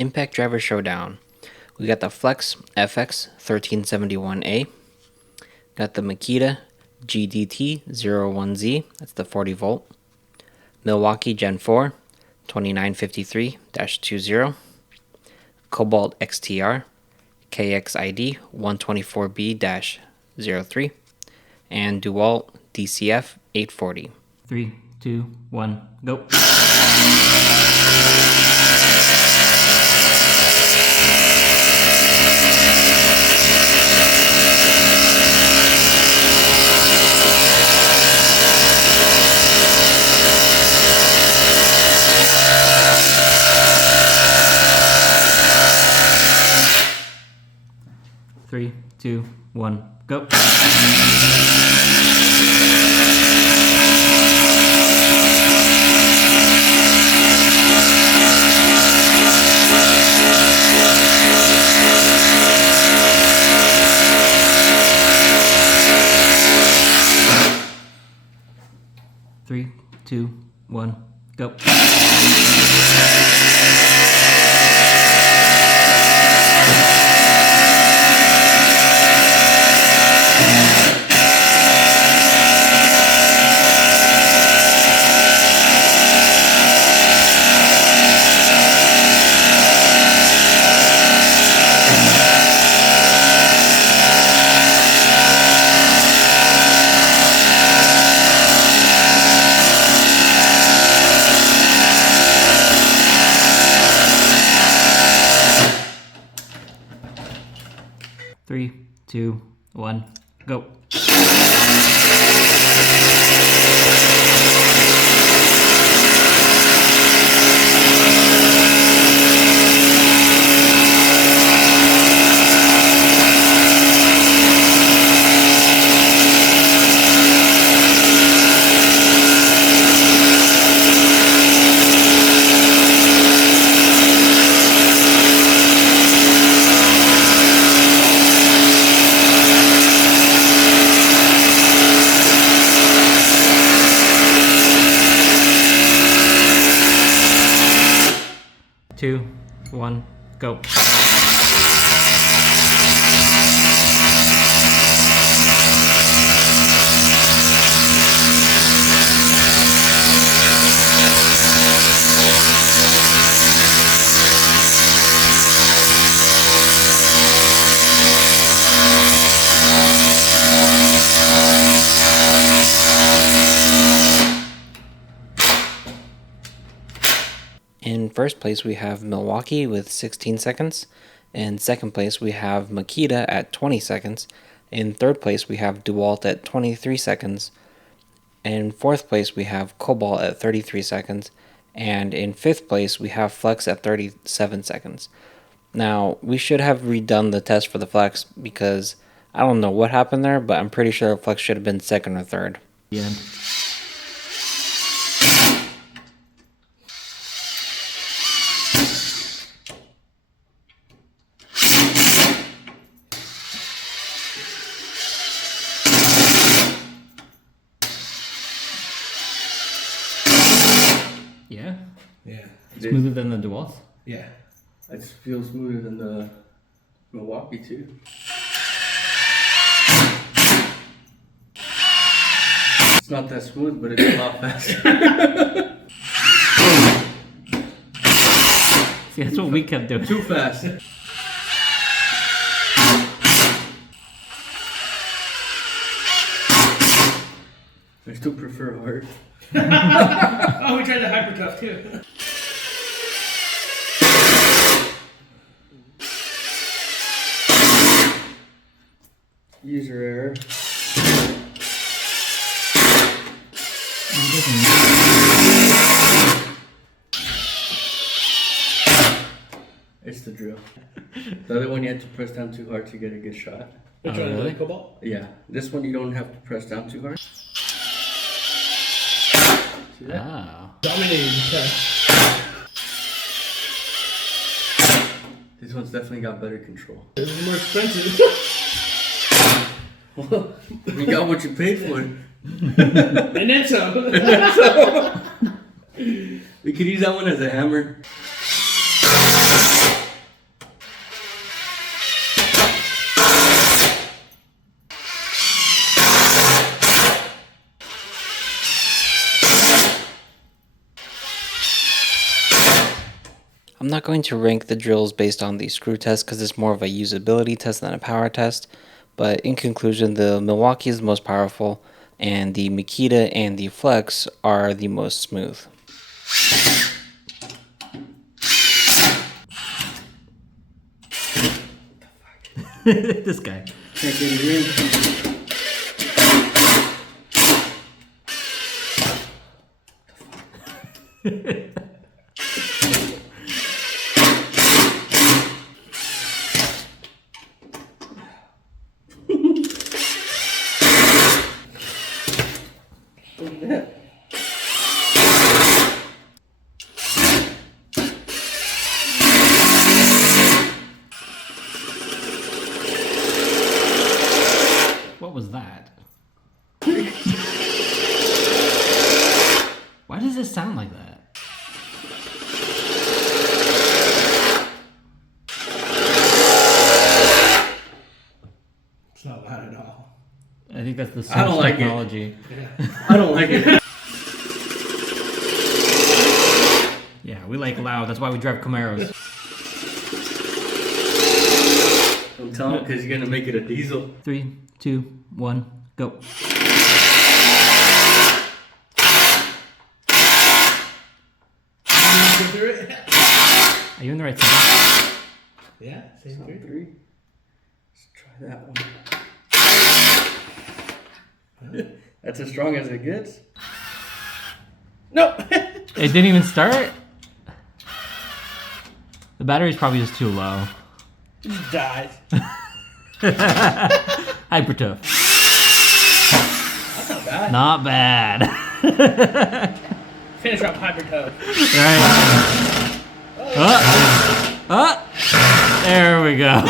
Impact Driver Showdown. We got the Flex FX1371A. Got the Makita GDT01Z, that's the 40 volt. Milwaukee Gen 4 2953-20. Kobalt XTR KXID 124B-03. And Dewalt DCF840. 3, 2, 1, go. 3, 2, 1, go. 3, 2, 1, go. 3, 2, 1, go. 2, 1, go. 'In first place, we have Milwaukee with 16 seconds. In second place, we have Makita at 20 seconds. In third place, we have Dewalt at 23 seconds. In fourth place, we have Kobalt at 33 seconds. And in fifth place, we have Flex at 37 seconds. Now, we should have redone the test for the Flex because I don't know what happened there, but I'm pretty sure Flex should have been second or third. Yeah. Yeah? Yeah. Smoother than the Dewalt? Yeah. I just feel smoother than the Milwaukee too. It's not that smooth, but it's a lot faster. See, that's what we kept doing. Too fast. I still prefer hard. Oh, we tried the hyper tough too. User error. It's the drill. The other one you have to press down too hard to get a good shot. Which Oh, one? really? Cobalt? Yeah. This one you don't have to press down too hard. See that? Ah. Dominating the test. This one's definitely got better control. This is more expensive. Well, you got what you paid for. And then some. We could use that one as a hammer. not going to rank the drills based on the screw test because it's more of a usability test than a power test. But in conclusion, the Milwaukee is the most powerful, and the Makita and the Flex are the most smooth. This guy. Can't get it in. What was that? Why does it sound like that? It's not loud at all. I think that's the I don't Switch like it. technology. I don't like it. Yeah, we like loud. That's why we drive Camaros. Don't tell him because you're gonna make it a diesel. 3, 2, 1, go. Go through it. Are you in the right side? Yeah, same three. Three. Let's try that one. That's as strong as it gets. No. It didn't even start? The battery's probably just too low. Just dies. Hyper tough. That's not bad. Not bad. Finish up hyper toe. Right. There we go.